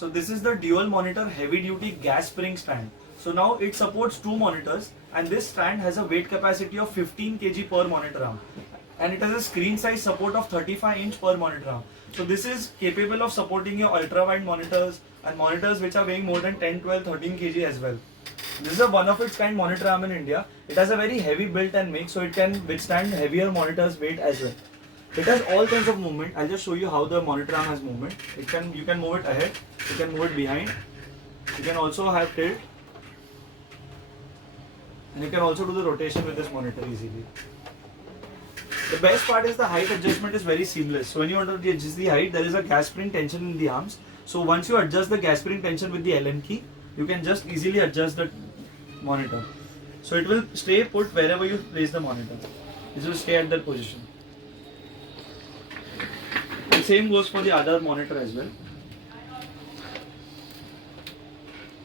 So this is the dual monitor heavy duty gas spring stand. So now it supports 2 monitors, and this stand has a weight capacity of 15 kg per monitor arm, and it has a screen size support of 35-inch per monitor arm. So this is capable of supporting your ultra wide monitors and monitors which are weighing more than 10, 12, 13 kg as well. This is a one of its kind monitor arm in India. It has a very heavy built and make, so it can withstand heavier monitors weight as well. It has all kinds of movement. I'll just show you how the monitor arm has movement. You can move it ahead, you can move it behind, you can also have tilt, and you can also do the rotation with this monitor easily. The best part is the height adjustment is very seamless. So when you want to adjust the height, there is a gas spring tension in the arms. So once you adjust the gas spring tension with the Allen key, you can just easily adjust the monitor. So it will stay put wherever you place the monitor. It will stay at that position. And same goes for the other monitor as well.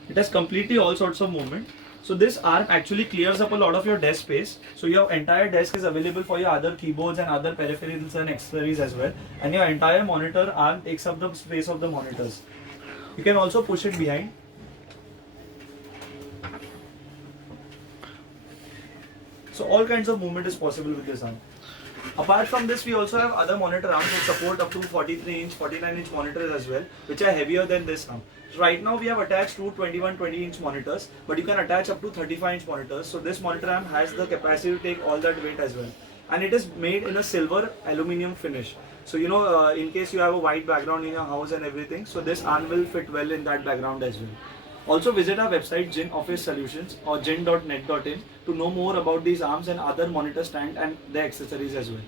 It has completely all sorts of movement. So this arm actually clears up a lot of your desk space. So your entire desk is available for your other keyboards and other peripherals and accessories as well. And your entire monitor arm takes up the space of the monitors. You can also push it behind. So all kinds of movement is possible with this arm. Apart from this, we also have other monitor arms that support up to 43-inch, 49-inch monitors as well, which are heavier than this arm. So right now we have attached two 20-inch monitors, but you can attach up to 35-inch monitors. So this monitor arm has the capacity to take all that weight as well. And it is made in a silver aluminum finish. So in case you have a white background in your house and everything, so this arm will fit well in that background as well. Also visit our website Jin Office Solutions or jin.net.in to know more about these arms and other monitor stand and their accessories as well.